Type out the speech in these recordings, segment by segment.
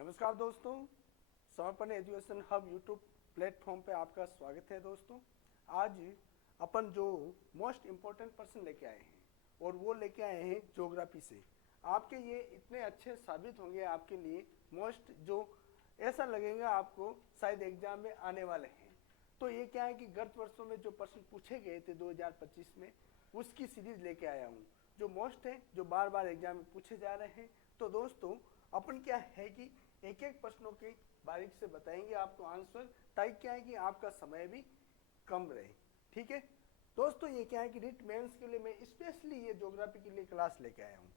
नमस्कार दोस्तों, समर्पण एजुकेशन हब यूट्यूब प्लेटफॉर्म पे आपका स्वागत है। दोस्तों, आज अपन जो मोस्ट इम्पोर्टेंट पर्सन लेके आए हैं और वो लेके आए हैं ज्योग्राफी से। आपके ये इतने अच्छे साबित होंगे आपके लिए, मोस्ट जो ऐसा लगेगा आपको शायद एग्जाम में आने वाले हैं। तो ये क्या है कि गत वर्षों में जो प्रश्न पूछे गए थे 2025 में, उसकी सीरीज लेके आया हूँ जो मोस्ट है, जो बार बार एग्जाम में पूछे जा रहे हैं। तो दोस्तों, अपन क्या है कि एक एक प्रश्नों के बारीक से बताएंगे आपको आंसर, ताकि क्या है कि आपका समय भी कम रहे। ठीक है दोस्तों, ये क्या है कि रिट मेंस के लिए मैं स्पेशली ये ज्योग्राफी के लिए क्लास लेके आया हूँ।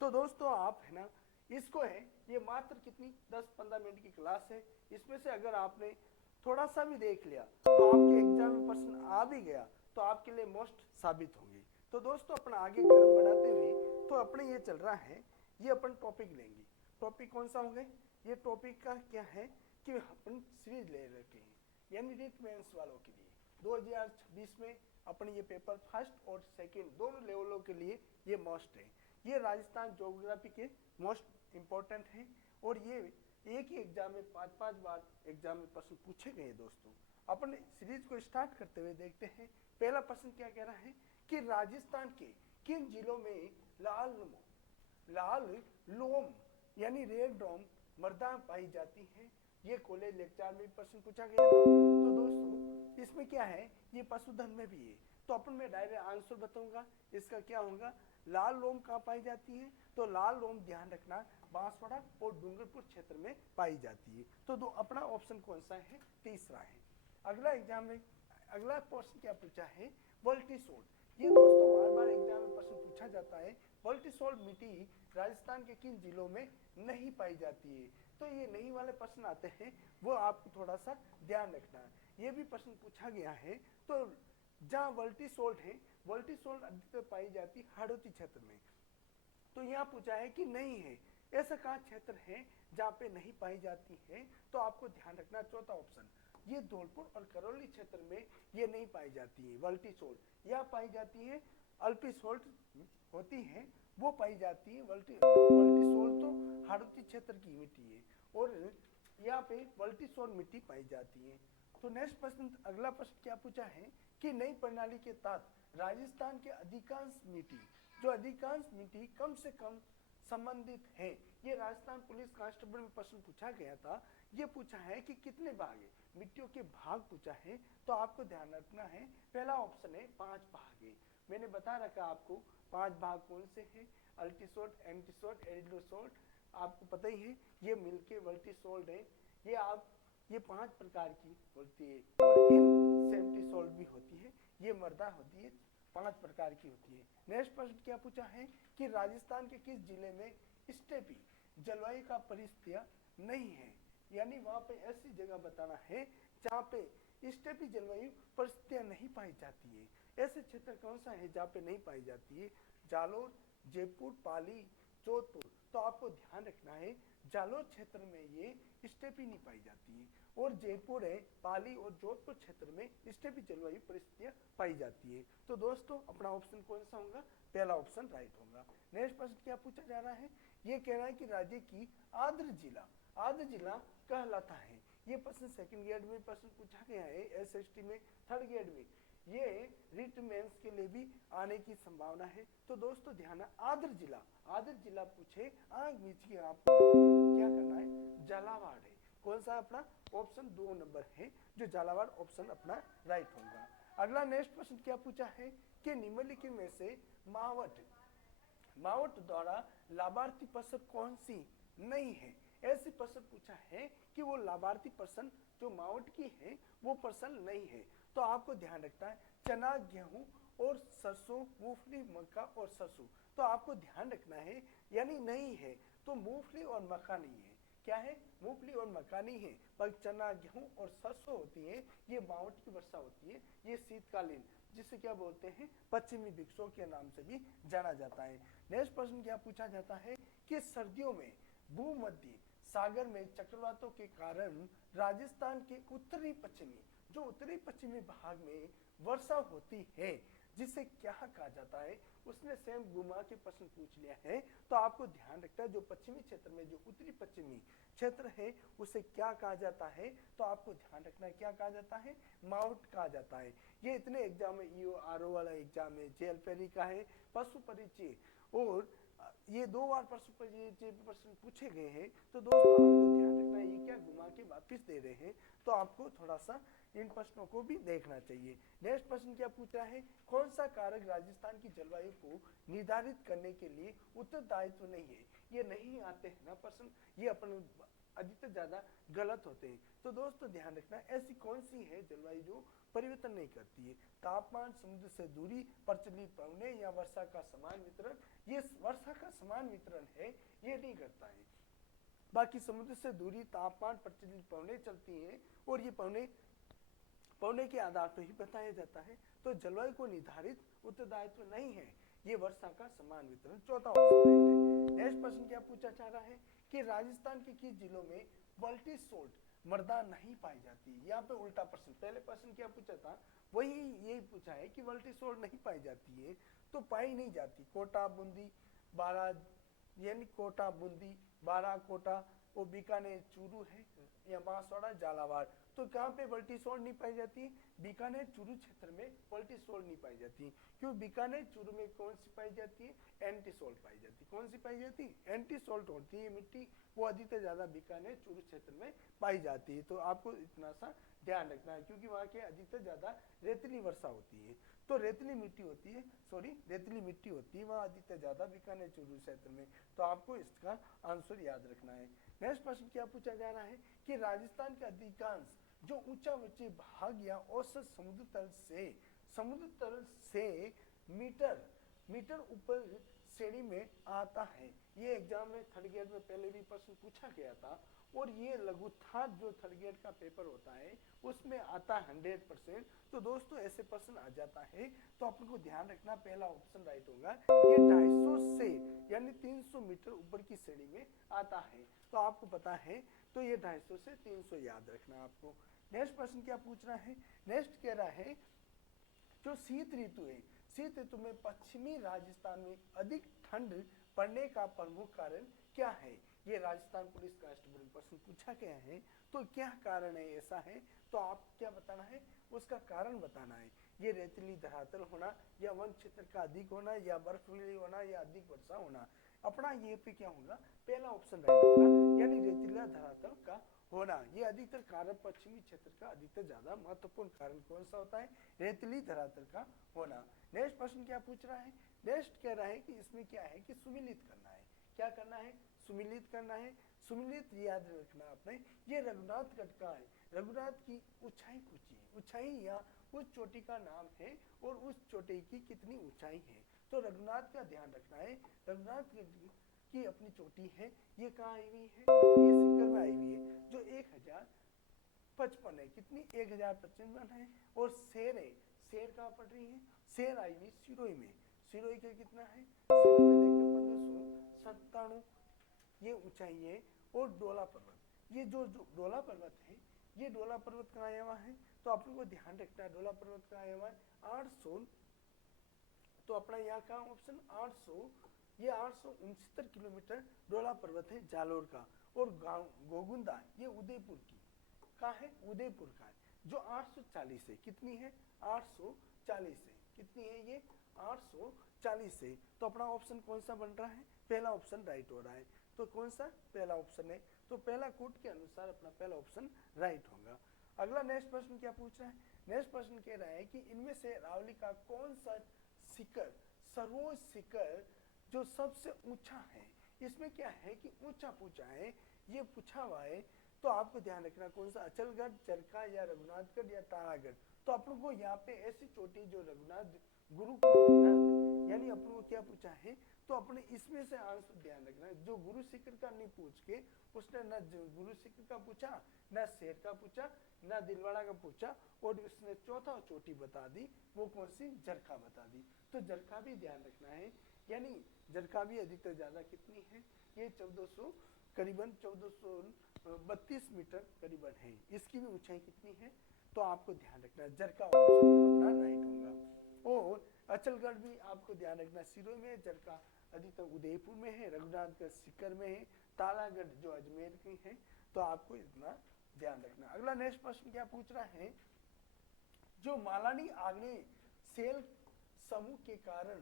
तो दोस्तों, आप है ना, इसको है ये मात्र कितनी 10-15 मिनट की क्लास है। इसमें से अगर आपने थोड़ा सा भी देख लिया तो आपके एग्जाम में प्रश्न आ भी गया तो आपके लिए मोस्ट साबित होंगे। तो दोस्तों, अपना आगे कदम बढ़ाते हुए तो अपने ये चल रहा है, ये अपन टॉपिक लेंगे। टॉपिक कौन सा होंगे? ये टॉपिक का क्या है कि अपन सीरीज ले रखे हैं, यानी रिट मेंस वालों के लिए 2026 में अपन ये पेपर फर्स्ट और सेकंड दोनों लेवलों के लिए ये मोस्ट है। ये राजस्थान ज्योग्राफी के मोस्ट इम्पोर्टेंट है और ये एक ही एग्जाम में 5-5 बार एग्जाम में प्रश्न पूछे गए। दोस्तों, अपन सीरीज को स्टार्ट करते हुए देखते हैं पहला प्रश्न क्या कह रहा है कि राजस्थान के किन जिलों में लाल लोम यानी रेड डॉम मृदा पाई जाती है? ये कॉलेज लेक्चर में प्रश्न पूछा गया था। तो दोस्तों, इसमें क्या है, ये पशुधन में भी है। तो अपन में डायरेक्ट आंसर बताऊंगा, इसका क्या होगा, लाल लोम कहाँ पाई जाती है? तो लाल लोम ध्यान रखना बांसवाड़ा और डूंगरपुर क्षेत्र में पाई जाती है। तो अपना ऑप्शन कौन सा है? तीसरा है। अगला एग्जाम में अगला प्रश्न क्या पूछा है, वल्टीसोल्ट। ये दोस्तों बार बार एग्जाम में प्रश्न पूछा जाता है, वल्टीसोल्ट मिट्टी राजस्थान के किन जिलों में नहीं पाई जाती है? तो ये नहीं वाले प्रश्न आते हैं, वो आपको थोड़ा सा ध्यान रखना है। ये भी प्रश्न पूछा गया है। तो जहाँ वल्टीसोल्ट है, वल्टीसोल्ट अधिकतर पाई जाती हाड़ौती क्षेत्र में। तो यहाँ पूछा है कि नहीं है, ऐसा कहाँ क्षेत्र है जहाँ पे नहीं पाई जाती है? तो आपको ध्यान रखना चौथा ऑप्शन, ये धौलपुर और करौली क्षेत्र में ये नहीं पाई जाती है वल्टीसोल्ट। यह पाई जाती है अल्पीसोल्ट होती है, वो पाई जाती है। वल्टीसोल्ट तो हाड़ौती क्षेत्र की मिट्टी है और यहाँ पे वल्टीसोल्ट मिट्टी पाई जाती है। तो नेक्स्ट प्रश्न, अगला प्रश्न क्या पूछा है कि नई प्रणाली के तहत राजस्थान के अधिकांश मिट्टी कम से कम संबंधित है। ये राजस्थान पुलिस कांस्टेबल में प्रश्न पूछा गया था। ये पूछा है कि कितने भाग है, मिट्टियों के भाग पूछा है। तो आपको ध्यान रखना है, पहला ऑप्शन है 5 भाग है। मैंने बता रखा आपको 5 भाग कौन से हैं, अल्टीसोल्ट, एंटीसोल्ट, एडिडोसोल्ट, आपको पता ही है। ये मिलके वल्टीसोल्ट है। ये 5 प्रकार की होती है और इनसेंटिसोल्ट भी होती है। ये मृदा होती है, 5 प्रकार की होती है। नेक्स्ट प्रश्न क्या पूछा है कि राजस्थान के किस जिले में स्टेपी जलवायु का परिस्थितियां नहीं है? यानी वहां पे ऐसी जगह बताना है जहाँ पे स्टेपी जलवायु परिस्थितियां नहीं पाई जाती है। ऐसे क्षेत्र कौन सा है जहाँ पे नहीं पाई जाती है? जालोर, जयपुर, पाली, जोधपुर। तो आपको ध्यान रखना है, जालोर क्षेत्र में ये स्टेपी नहीं पाई जाती है और जयपुर है, पाली और जोधपुर क्षेत्र में स्टेपी जलवायु परिस्थितियां पाई जाती है। तो दोस्तों, अपना ऑप्शन कौन सा होगा? पहला ऑप्शन राइट होगा। नेक्स्ट प्रश्न क्या पूछा जा रहा है, ये कह रहा है कि राज्य की आर्द्र जिला कहलाता है। ये प्रश्न सेकंड ग्रेड में प्रश्न पूछा गया है, एसएसटी में थर्ड ग्रेड में, ये रिट मेंस के लिए भी आने की संभावना है। तो दोस्तों ध्यान, आर्द्र जिला पूछे, आंख बीच के आपको क्या करना है, झालावाड़ है। कौन सा अपना ऑप्शन 2 नंबर है, जो झालावाड़ ऑप्शन अपना राइट होगा। अगला नेक्स्ट प्रश्न क्या पूछा है कि निम्नलिखित में से मावट द्वारा लाभार्थी पर्सन कौन सी नहीं है? ऐसी पर्सन पूछा है कि वो लाभार्थी पर्सन जो मावट की है वो पर्सन नहीं है। तो आपको ध्यान रखना है, चना, गेहूं और सरसों, मूंगफली, मक्का और सरसों। तो आपको ध्यान रखना है, यानी नहीं है तो मूंगफली और मक्का नहीं है। क्या है? मूंगफली और मक्का नहीं है, पर चना, गेहूं और सरसों होती है। ये मावट की वर्षा होती है। ये शीतकालीन, जिसे क्या बोलते हैं, पश्चिमी विक्षोभ के नाम से भी जाना जाता है। नेक्स्ट प्रश्न क्या पूछा जाता है कि सर्दियों में भूमध्य सागर में चक्रवातों के कारण राजस्थान के उत्तरी पश्चिमी भाग में वर्षा होती है, जिसे क्या कहा जाता है, उसने सेम घुमा के प्रश्न पूछ लिया है। तो आपको ध्यान रखना है जो पश्चिमी क्षेत्र में, जो उत्तरी पश्चिमी क्षेत्र है, उसे क्या कहा जाता है। तो आपको ध्यान रखना है क्या कहा जाता है, माउंट कहा जाता है। ये इतने एग्जाम में, ईओ आरओ वाला एग्जाम में, जेएलपीआरई का है पशु परिचय, और ये 2 बार पशु परिचय प्रश्न पूछे गए हैं। तो दोस्तों आपको ध्यान रखना है ये क्या घुमा के वापिस दे रहे हैं, तो आपको थोड़ा सा इन प्रश्नों को भी देखना चाहिए। नेक्स्ट प्रश्न क्या पूछा है, कौन सा कारक राजस्थान की जलवायु को निर्धारित करने के लिए उत्तरदायित्व नहीं है। ये नहीं आते हैं ना प्रश्न, ये अपन अधिकतर ज्यादा गलत होते हैं। तो दोस्तों ध्यान रखना, ऐसी कौन सी है जलवायु जो परिवर्तन नहीं करती है। तापमान, समुद्र से दूरी, प्रचलित पवने या वर्षा का समान वितरण। ये वर्षा का समान वितरण है, ये नहीं करता है। बाकी समुद्र से दूरी, तापमान, प्रचलित पवने चलती हैं, और ये पवने के आधार पर ही बताया जाता है। तो जलवायु को निर्धारित उत्तरदायित्व नहीं है, ये वर्षा का समान वितरण। चौथा ऑप्शन राइट है। नेक्स्ट प्रश्न क्या पूछा जा रहा है कि राजस्थान के किस जिलों में बल्टी सोल्ट मृदा नहीं पाई जाती। यहाँ पे उल्टा प्रश्न, पहले प्रश्न क्या पूछा था, वही यही पूछा है कि बल्टी सोल्ट नहीं पाई जाती है, तो पाई नहीं जाती। कोटा, बूंदी, बारा, यानी कोटा, बूंदी, बारा कोटा, वो बीकानेर, चूरू है, या बांसवाड़ा, झालावाड़। तो कहाँ पे बल्टी सोल्ट नहीं पाई जाती है, बीकानेर चूरू क्षेत्र में बल्टी सोल्ट नहीं पाई जाती। क्यों, बीकानेर चूरू में कौन सी पाई जाती है, एंटी सोल्ट पाई जाती है। कौन सी पाई जाती है, एंटी सोल्ट होती है मिट्टी, वो अधिकतर ज्यादा बीकानेर चूरू क्षेत्र में पाई जाती है। तो आपको इतना सा ध्यान रखना है, क्योंकि वहाँ के अधिकतर ज्यादा रेतीली वर्षा होती है, तो रेतीली मिट्टी होती है, रेतीली मिट्टी होती है वहाँ अधिकतर ज्यादा बीकानेर चूरू क्षेत्र में। तो आपको इसका आंसर याद रखना है। नेक्स्ट प्रश्न क्या पूछा जा रहा है कि राजस्थान के अधिकांश जो ऊंचा भाग या औसत समुद्र तल से मीटर ऊपर श्रेणी में आता है। ये एग्जाम में थर्ड ग्रेड में पहले भी प्रश्न पूछा गया था, और ये लघुथात जो थर्ड ग्रेड का पेपर होता है उसमें आता है 100%। तो दोस्तों ऐसे प्रश्न आ जाता है, तो अपन को ध्यान रखना, पहला ऑप्शन राइट होगा। ये 250 से यानी 300 मीटर ऊपर की श्रेणी में आता है, तो आपको पता है, तो ये 250 से 300 याद रखना आपको। नेक्स्ट प्रश्न क्या पूछ रहा है, नेक्स्ट कह रहा है जो शीत ऋतु है, शीत ऋतु में पश्चिमी राजस्थान में अधिक ठंड पड़ने का प्रमुख कारण क्या है। ये राजस्थान पुलिस कांस्टेबल प्रश्न पूछा गया है, तो क्या कारण है ऐसा है, तो आप क्या बताना है, उसका कारण बताना है। ये रेतीली धरातल होना, या वन क्षेत्र का अधिक होना, या बर्फीली होना, या अधिक वर्षा होना। अपना ये पे क्या होगा, पहला ऑप्शन राइट होगा, यानी रेतीला धरातल का होना। ये अधिकतर कारण पश्चिमी क्षेत्र का अधिकतर ज्यादा महत्वपूर्ण कारण कौन सा होता है, रेतीली धरातल का होना। नेक्स्ट प्रश्न क्या पूछ रहा है, नेक्स्ट कह रहा है कि इसमें क्या है कि सुमिलित करना है। क्या करना है, सुमिलित करना है। सुमिलित याद रखना आपने, ये रघुनाथगढ़ का है। रघुनाथ की ऊंचाई पूछी है, ऊंचाई या उस चोटी का नाम है, और उस चोटी की कितनी ऊंचाई है। तो रघुनाथ का ध्यान रखना है, रघुनाथ की अपनी चोटी है, ये कहाँ आई हुई है, ये सिक्कर में आई हुई है, जो 1055 है, कितनी 1055 है। और शेर है, शेर कहाँ पड़ रही है, शेर आई हुई सिरोही में, सिरोही का कितना है, सिरोही में देखो 1597 ये ऊंचाई है। और डोला पर्वत, ये जो डोला पर्वत है, ये डोला पर्वत कहाँ आया हुआ है, तो आप लोगों को ध्यान रखना है, डोला पर्वत कहाँ आया हुआ है, 800, तो अपना यहाँ का ऑप्शन 800, ये 869 किलोमीटर डोला पर्वत है जालोर का। और गोगुंदा ये उदयपुर की का है, उदयपुर का है, जो 840 है, कितनी है 840 है, कितनी है ये 840 है। तो अपना ऑप्शन कौन सा बन रहा है, पहला ऑप्शन राइट हो रहा है। तो कौन सा पहला ऑप्शन है, तो पहला कोट के अनुसार अपना पहला ऑप्शन राइट होगा। अगला नेक्स्ट प्रश्न क्या पूछ रहा है, नेक्स्ट प्रश्न कह रहा है कि इनमें से रावली का कौन सा शिखर, सर्वोच्च शिखर जो सबसे ऊंचा है। इसमें क्या है कि ऊंचा पूछा है, ये पूछा हुआ है, तो आपको ध्यान रखना कौन सा, अचलगढ़, चरखा, या रघुनाथगढ़, या तारागढ़। तो आप लोग को यहाँ पे ऐसी चोटी जो रघुनाथ गुरु यानी अपन को क्या पूछा है, तो अपने इसमें से आंसर ध्यान रखना है। जो गुरु शिखर का नहीं पूछ के उसने न गुरु शिखर का पूछा, न शेर का पूछा, न दिलवाड़ा का पूछा, और उसने चौथा चोटी बता दी, वो कौन सी, जरखा बता दी। तो जरखा भी ध्यान रखना है, यानी जरखा भी अधिकतर ज्यादा कितनी है, ये 1400 करीबन 1432 मीटर करीबन है, इसकी भी ऊंचाई कितनी है, तो आपको ध्यान रखना है, जरखा ऑप्शन अपना राइट होगा। और अचलगढ़ भी आपको ध्यान रखना सिरोही में है, जरका अधिकतर उदयपुर में है, रघुनाथगढ़ सीकर में है, तारागढ़ जो अजमेर की है। तो आपको इतना ध्यान रखना। अगला नेक्स्ट प्रश्न क्या पूछ रहा है, जो मालानी आग्नेय सेल समूह के कारण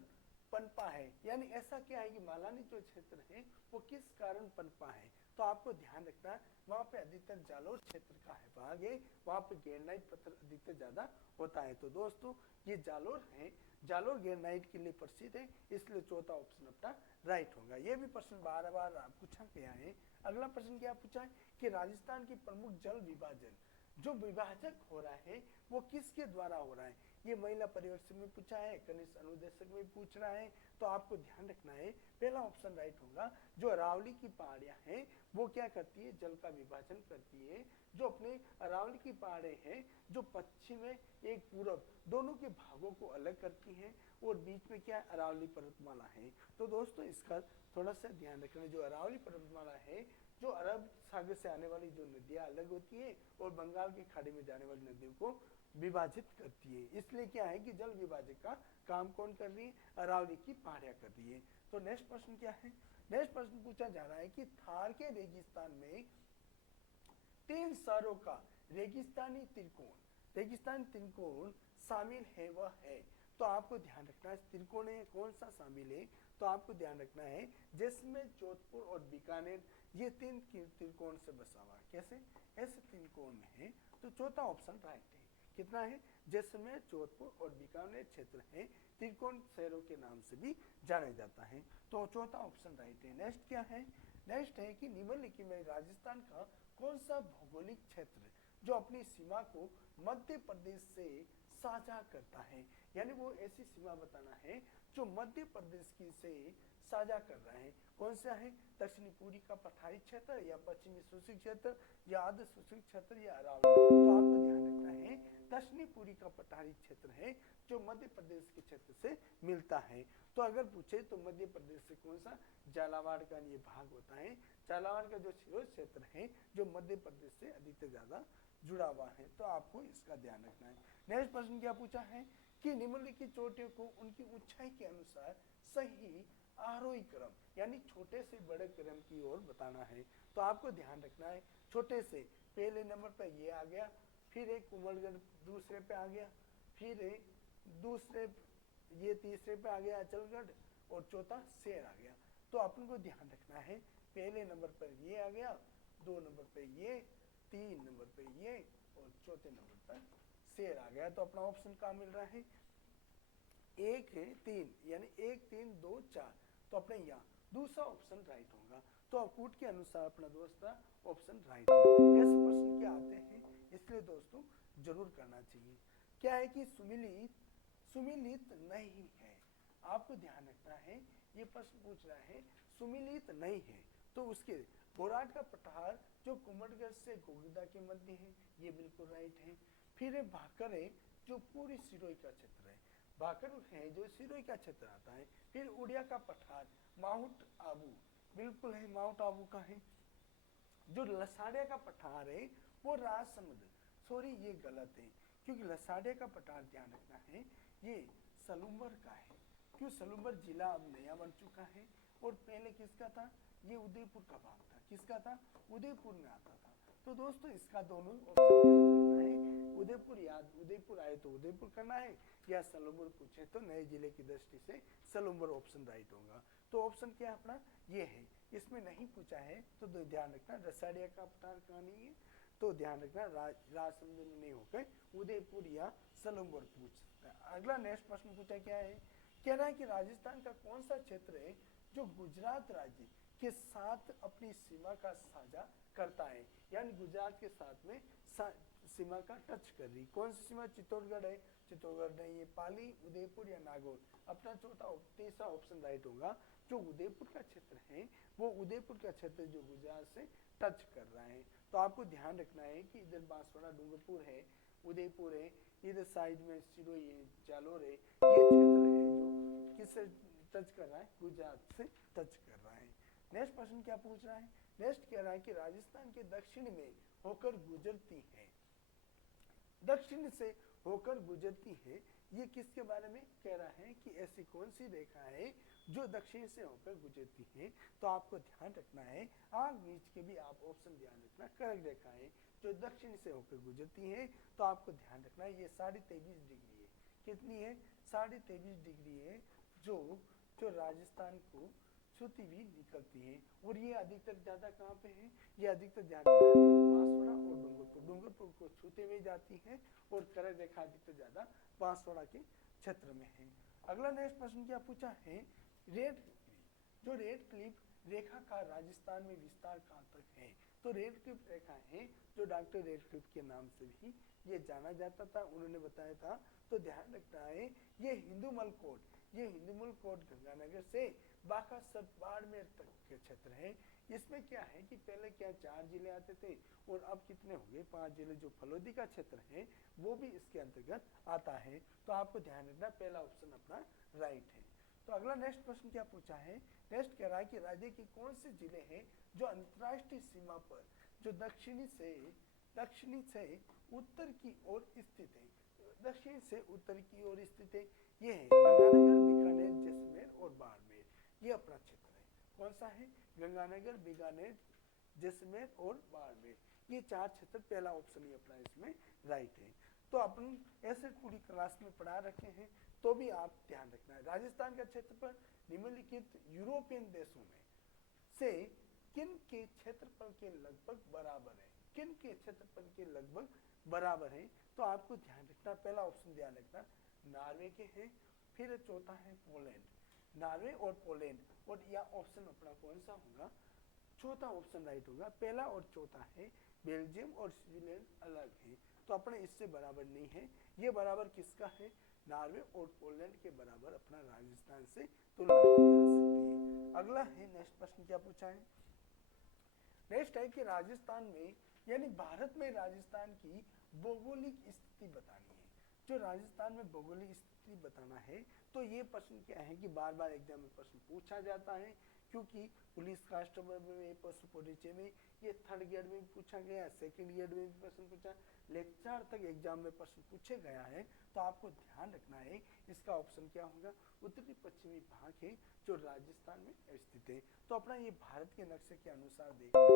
पनपा है, यानी ऐसा क्या है कि मालानी जो क्षेत्र है वो किस कारण पनपा है। तो आपको ध्यान रखना है वहां पे अधिकतर जालोर क्षेत्र का है भाग है, वहां पे ग्रेनाइट पत्थर अधिकतर ज्यादा होता है। तो दोस्तों ये जालोर है, जालोर ग्रेनाइट के लिए प्रसिद्ध है, इसलिए चौथा ऑप्शन अपना राइट होगा। ये भी प्रश्न बार बार पूछा गया है। अगला प्रश्न क्या पूछा है कि राजस्थान की प्रमुख जल विभाजन जो विभाजक हो रहा है वो किसके द्वारा हो रहा है। ये महिला पर्यवेक्षक में पूछा है, कनिष्ठ अनुदेशक में पूछ रहा है। तो आपको ध्यान रखना है पहला ऑप्शन राइट होगा। जो अरावली की पहाड़ियां हैं वो क्या करती है, जल का विभाजन करती है। जो अपने अरावली की पहाड़े हैं जो पश्चिम में एक पूरब दोनों के भागों को अलग करती हैं, और बीच में क्या अरावली पर्वतमाला है। तो दोस्तों इसका थोड़ा सा ध्यान रखना, जो अरावली पर्वतमाला है जो अरब सागर से आने वाली जो नदियां अलग होती है और बंगाल की खाड़ी में जाने वाली नदियों को विभाजित करती है। इसलिए क्या है कि जल विभाजक का काम कौन कर रही है, अरावली की पहाड़ियां कर रही है। तो नेक्स्ट प्रश्न क्या है, नेक्स्ट प्रश्न पूछा जा रहा है कि थार के रेगिस्तान में 3 शहरों का रेगिस्तानी त्रिकोण शामिल है वह है। तो आपको ध्यान रखना है त्रिकोण कौन सा शामिल है। तो आपको ध्यान रखना है जैसलमेर, जोधपुर और बीकानेर ये 3 त्रिकोण से बसा हुआ। कैसे, ऐसे त्रिकोण में है। तो चौथा ऑप्शन राइट है। कितना है, जैसलमेर, जोधपुर और बीकानेर क्षेत्र है त्रिकोण शहरों के नाम से भी जाना जाता है। तो चौथा ऑप्शन राइट है। नेक्स्ट क्या है, नेक्स्ट है कि निम्नलिखित में राजस्थान का कौन सा भौगोलिक क्षेत्र जो अपनी सीमा को मध्य प्रदेश से साझा करता है, यानी वो ऐसी सीमा बताना है जो मध्य प्रदेश की से साझा कर रहा है। कौन सा है, दक्षिणी पूरी का पठारी क्षेत्र या पश्चिमी शुष्क क्षेत्र या अर्ध शुष्क क्षेत्र या अरावली। तो आपको ध्यान रखना है दक्षिणी पूरी का पठारी क्षेत्र है जो मध्य प्रदेश के क्षेत्र से मिलता है। तो अगर पूछे तो मध्य प्रदेश से कौन सा, झालावाड़ का ये भाग होता है। झालावाड़ का जो सिरोही क्षेत्र है जो मध्य प्रदेश से अधिकतर ज्यादा जुड़ा हुआ है। तो आपको इसका ध्यान रखना है। नेक्स्ट प्रश्न क्या पूछा है कि निम्नलिखित चोटियों को उनकी ऊंचाई के अनुसार सही आरोही क्रम यानी छोटे से बड़े क्रम की ओर बताना है। तो आपको ध्यान रखना है छोटे से पहले नंबर पे ये आ गया, फिर एक कुंभलगढ़ दूसरे पे आ गया, फिर दूसरे ये तीसरे पे आ गया अचलगढ़, और चौथा शेर आ गया। तो अपन को ध्यान रखना है पहले नंबर पर ये आ गया, 2 नंबर पे ये, 3 नंबर पे ये, और चौथे नंबर पर शेर आ गया। तो अपना ऑप्शन कहाँ मिल रहा है, 1 है 3, यानी 1 3 2 4। तो अपने यहाँ दूसरा ऑप्शन राइट होगा। तो अकूट के अनुसार अपना दूसरा ऑप्शन राइट है। ऐसे प्रश्न क्या आते हैं, इसलिए दोस्तों जरूर करना चाहिए। क्या है कि सुमिलित नहीं है। आपको ध्यान रखना है ये प्रश्न पूछ रहा है सुमिलित नहीं है। तो उसके बोराट का पठार जो कुमरगढ़ से गोगदा के मध्य है, ये बिल्कुल राइट है। फिर भाकर है जो पूरी सिरोही का क्षेत्र है, भाकर है जो सिरोही का क्षेत्र आता है। फिर उड़िया का पठार माउंट आबू बिल्कुल है, माउंट आबू का है। जो लसाड़िया का पठार है वो राजसमुंद, सॉरी ये गलत है क्योंकि लसाड़िया का पठार ध्यान रखना है ये सलूम्बर का है, क्यों सलूम्बर जिला अब नया बन चुका है। और पहले किसका था, ये उदयपुर का भाग था। किसका था, उदयपुर में आता था। तो दोस्तों इसका दोनों ऑप्शन याद रखना है। उदयपुर आए तो उदयपुर करना है, या सलूम्बर पूछे तो नए जिले की दृष्टि से सलूम्बर ऑप्शन राइट होगा। तो ऑप्शन क्या अपना ये है। इसमें नहीं पूछा है तो ध्यान रखना रसाड़िया का पठार कहाँ नहीं है। तो ध्यान रखना राजसमंद में नहीं होकर उदयपुर या सलूम्बर पूछ सकता है। अगला नेक्स्ट प्रश्न पूछा क्या है, कह रहा है कि राजस्थान का कौन सा क्षेत्र है जो गुजरात राज्य के साथ अपनी सीमा का साझा करता है, यानी गुजरात के साथ में सीमा का टच कर रही। कौन सी सीमा, चित्तौड़गढ़ है, चित्तौड़गढ़ नहीं, ये पाली, उदयपुर या नागौर। अपना तीसरा ऑप्शन राइट होगा। जो उदयपुर का क्षेत्र है वो उदयपुर का क्षेत्र जो गुजरात से टच कर रहा है। तो आपको ध्यान रखना है कि इधर बांसवाड़ा डूंगरपुर है, उदयपुर है, इधर साइड में सिरोही है, जालोर है, ये क्षेत्र है जो किससे टच कर रहा है, गुजरात से टच कर रहा है। नेक्स्ट प्रश्न क्या पूछ रहा है, नेक्स्ट कह रहा है कि राजस्थान के दक्षिण में होकर गुजरती है, दक्षिण से होकर गुजरती है ये किसके बारे में कह रहा है कि ऐसी कौन सी रेखा है जो दक्षिण से होकर गुजरती है। तो आपको ध्यान रखना है, आग बीच के भी आप ऑप्शन ध्यान रखना, कर्क रेखा है जो दक्षिण से होकर गुजरती है। तो आपको ध्यान रखना है ये 23.5 डिग्री है। कितनी है? 23.5 डिग्री है, जो जो राजस्थान को छूती हुई निकलती है। और ये अधिकतर ज्यादा कहाँ पे है? ये अधिकतर ज्यादा बांसवाड़ा और डूंगरपुर को छूते हुए जाती है, और कर्क रेखा अधिकतर ज्यादा बांसवाड़ा के क्षेत्र में है। अगला नेक्स्ट प्रश्न क्या पूछा है? रेड जो रेड क्लिफ रेखा का राजस्थान में विस्तार कहाँ तक है? तो रेड क्लिफ रेखा है जो डॉक्टर रेड क्लिफ के नाम से भी ये जाना जाता था, उन्होंने बताया था। तो ध्यान रखना है ये हिंदूमल कोट गंगानगर से बाकासर बाड़मेर तक के क्षेत्र है। इसमें क्या है कि पहले क्या 4 जिले आते थे, और अब कितने हो गए? 5 जिले। जो फलोदी का क्षेत्र है वो भी इसके अंतर्गत आता है। तो आपको ध्यान रखना, पहला ऑप्शन अपना राइट है। तो अगला नेक्स्ट प्रश्न क्या पूछा है? नेक्स्ट कह रहा है कि राज्य के कौन से जिले हैं जो अंतर्राष्ट्रीय सीमा पर जो दक्षिणी से उत्तर की ओर स्थित है। दक्षिण से उत्तर की ओर स्थित है, ये है गंगानगर, बीकानेर, जैसलमेर और बाड़मेर। ये अपना क्षेत्र है। कौन सा है? गंगानगर, बीकानेर, जैसलमेर और बाड़मेर। ये 4 क्षेत्र, पहला ऑप्शन ही अपना इसमें राइट है। तो अपन ऐसे पूरी क्लास में पढ़ा रखे हैं, तो भी आप ध्यान रखना है। राजस्थान का क्षेत्रफल निम्नलिखित यूरोपियन देशों में से किन के क्षेत्रफल के लगभग बराबर है? किन के क्षेत्रफल के लगभग बराबर है? तो आपको ध्यान रखना, पहला ऑप्शन ध्यान रखना, नॉर्वे के हैं। फिर चौथा है पोलैंड, नॉर्वे और पोलैंड। और यह ऑप्शन अपना कौन सा होगा? चौथा ऑप्शन राइट होगा। पहला और चौथा है बेल्जियम और स्विट्जरलैंड अलग है, तो अपने इससे बराबर नहीं है। ये बराबर किसका है? नॉर्वे और पोलैंड के बराबर अपना राजस्थान से तुलना की जा सकती है। अगला है नेक्स्ट प्रश्न क्या पूछा है? नेक्स्ट है कि राजस्थान में यानी भारत में राजस्थान की भौगोलिक स्थिति बतानी है। जो राजस्थान में भौगोलिक स्थिति बताना है, तो ये प्रश्न क्या है कि बार बार एग्जाम में प्रश्न पूछा जाता है, क्योंकि पुलिस कांस्टेबल में, पशु परिचय में, ये 3rd ग्रेड में भी पूछा गया, 2nd ग्रेड में भी प्रश्न पूछा, लेक्चर तक एग्जाम में प्रश्न पूछे गया है। तो आपको ध्यान रखना है इसका ऑप्शन क्या होगा? उत्तरी पश्चिमी भाग है जो राजस्थान में स्थित है। तो अपना ये भारत के नक्शे के अनुसार देखना है,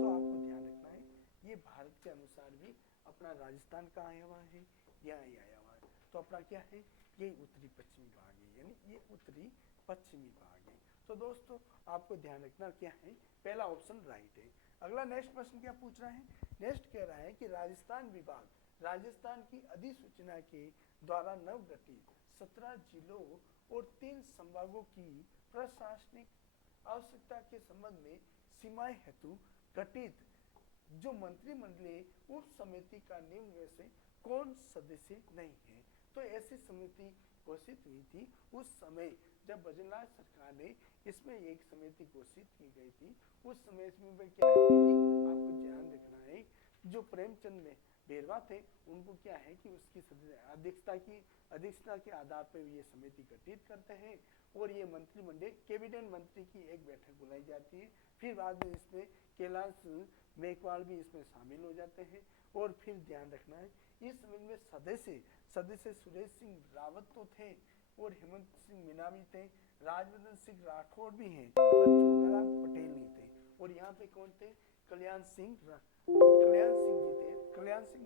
तो आपको ध्यान रखना है ये भारत के अनुसार भी अपना राजस्थान का आया हुआ है, यहाँ आया हुआ है। तो अपना क्या है? ये उत्तरी पश्चिमी भाग है, यानी ये उत्तरी पश्चिमी भाग है। तो दोस्तों आपको ध्यान रखना क्या है? पहला ऑप्शन राइट है। अगला नेक्स्ट प्रश्न क्या पूछ रहा है? नेक्स्ट कह रहा है कि राजस्थान विभाग राजस्थान की अधिसूचना के द्वारा नवगठित 17 जिलों और 3 संभागों की प्रशासनिक आवश्यकता के संबंध में सीमाएं हेतु गठित जो मंत्रिमंडलीय उप समिति का निम्न में से कौन सदस्य नहीं है? तो ऐसी समिति घोषित हुई थी उस समय जब बजरंगलाल सरकार ने इसमें एक समिति घोषित की गई थी। उस समय में क्या है कि आपको ध्यान रखना है, जो प्रेमचंद में बेरवा थे, उनको क्या है कि उसकी अध्यक्षता के आधार पर ये समिति गठित करते हैं, और ये मंत्रिमंडल कैबिनेट मंत्री की एक बैठक बुलाई जाती है। फिर बाद में इसमें कैलाश मेघवाल भी इसमें शामिल हो जाते हैं। और फिर ध्यान रखना है इस समिति में सदस्य सुरेश सिंह रावत तो थे, और हेमंत सिंह मीना भी थे, राजवर्धन सिंह राठौड़ भी हैं, पर जोगाराम पटेल नहीं थे। और यहाँ पे कौन थे? कल्याण सिंह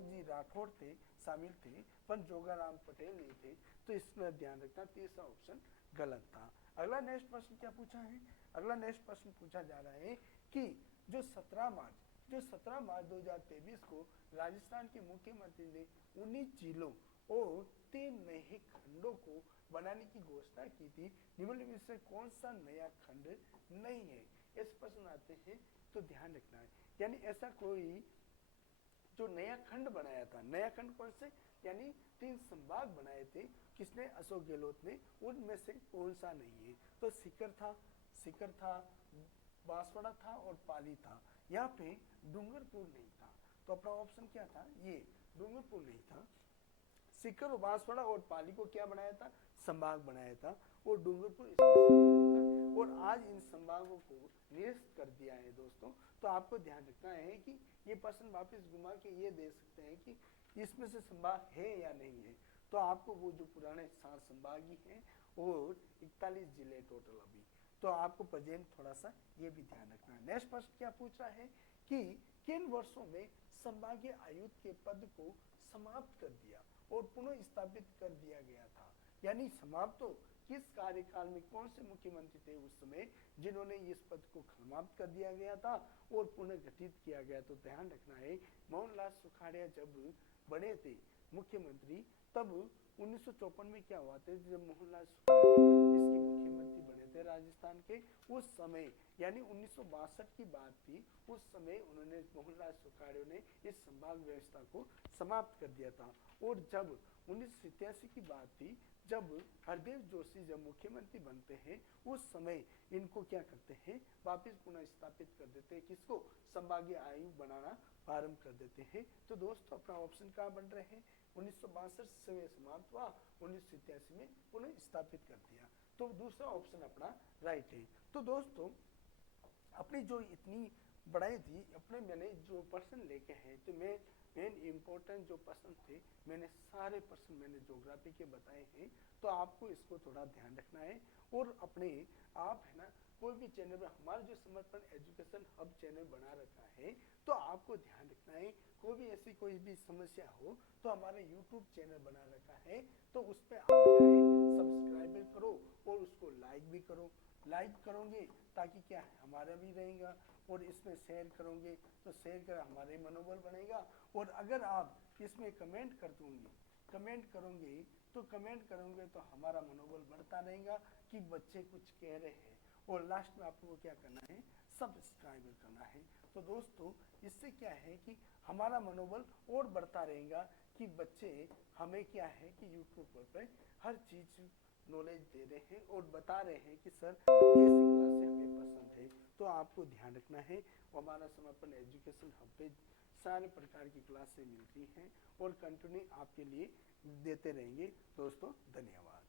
जी राठौड़ थे, शामिल थे, पर जोगाराम पटेल नहीं थे। तो इसमें ध्यान रखना, तीसरा ऑप्शन गलत था। अगला नेक्स्ट प्रश्न क्या पूछा है? अगला नेक्स्ट प्रश्न पूछा जा रहा है कि जो 17 मार्च 2023 को राजस्थान के मुख्यमंत्री ने 19 जिलों और 3 नए खंडों को बनाने की घोषणा की थी, निम्नलिखित से कौन सा नया खंड नहीं है? ऐसे प्रश्न आते हैं, तो ध्यान रखना है। यानी ऐसा कोई जो नया खंड बनाया था, नया खंड कौन से? यानी 3 संभाग बनाए थे, किसने? अशोक गहलोत ने। उनमें से कौन सा नहीं है? तो सीकर था, बांसवाड़ा था और पाली था। यहाँ पे डूंगरपुर नहीं था। तो अपना ऑप्शन क्या था? ये डूंगरपुर नहीं था। सीकर, बांसवाड़ा और पाली को क्या बनाया था? संभाग बनाया था, और डूंगरपुर इसमें शामिल था। और आज इन संभागों को निरस्त कर दिया है दोस्तों। तो आपको ध्यान रखना है कि ये प्रश्न वापस घुमा के ये दे सकते हैं कि इसमें से संभाग है या नहीं है। तो आपको वो जो पुराने 4 संभागी हैं और 41 जिले टोटल अभी, तो आपको प्रेजेंट थोड़ा सा ये भी ध्यान रखना है। नेक्स्ट प्रश्न क्या पूछ रहा है कि किन वर्षों में संभागीय आयुक्त के पद को समाप्त कर दिया और पुनः स्थापित कर दिया गया था, यानी समाप्त तो किस कार्यकाल में कौन से मुख्यमंत्री थे उस समय जिन्होंने इस पद को समाप्त कर दिया गया था और पुनः गठित किया गया। तो ध्यान रखना है मोहनलाल सुखाड़िया जब बने थे मुख्यमंत्री, तब 1954 में क्या हुआ था, जब मोहनलाल सुखाड़िया इसके मुख्यमंत्री बने थे राजस्थान के, उस समय यानी 1962 की बात थी, उस समय उन्होंने मोहनलाल सुखाड़िया ने इस संभाग व्यवस्था को समाप्त कर दिया था। और जब 1987 की बात थी, जब हरदेव जोशी जब मुख्यमंत्री बनते हैं, उस समय इनको क्या करते हैं, वापस पुनः स्थापित कर देते हैं, किसको, संभागीय आयुक्त बनाना प्रारंभ कर देते हैं। तो दोस्तों अपना ऑप्शन कहाँ बन रहे हैं, 1962 से समाप्त हुआ, 1987 में पुनः स्थापित कर दिया, तो दूसरा ऑप्शन अपना राइट है। तो दोस्तों अपनी जो इतनी बढ़ाई थी, अपने मैंने जो प्रश्न लेके हैं, तो मैं मेन इम्पोर्टेंट जो प्रश्न थे मैंने सारे प्रश्न मैंने ज्योग्राफी के बताए हैं, तो आपको इसको थोड़ा ध्यान रखना है। और अपने आप है ना कोई भी चैनल में हमारा जो समर्पण एजुकेशन हब चैनल बना रखा है, तो आपको ध्यान रखना है कोई भी ऐसी कोई भी समस्या हो तो हमारा यूट्यूब चैनल बना रखा है, तो उस पर आप क्या है सब्सक्राइब करो और उसको लाइक भी करो। लाइक करोगे ताकि क्या है हमारा भी रहेगा, और इसमें शेयर करोगे तो शेयर कर हमारे मनोबल बनेगा। और अगर आप इसमें कमेंट करोगे तो हमारा मनोबल बढ़ता रहेगा कि बच्चे कुछ कह रहे हैं। और लास्ट में आपको क्या करना है, सब्सक्राइब करना है। तो दोस्तों इससे क्या है कि हमारा मनोबल और बढ़ता रहेगा कि बच्चे हमें क्या है कि यूट्यूब पर हर चीज नॉलेज दे रहे हैं और बता रहे हैं कि सर ये क्लास हमें पसंद है। तो आपको ध्यान रखना है, हमारा समर्पण एजुकेशन हब पे सारे प्रकार की क्लासें मिलती हैं और कंटिन्यू आपके लिए देते रहेंगे। दोस्तों धन्यवाद।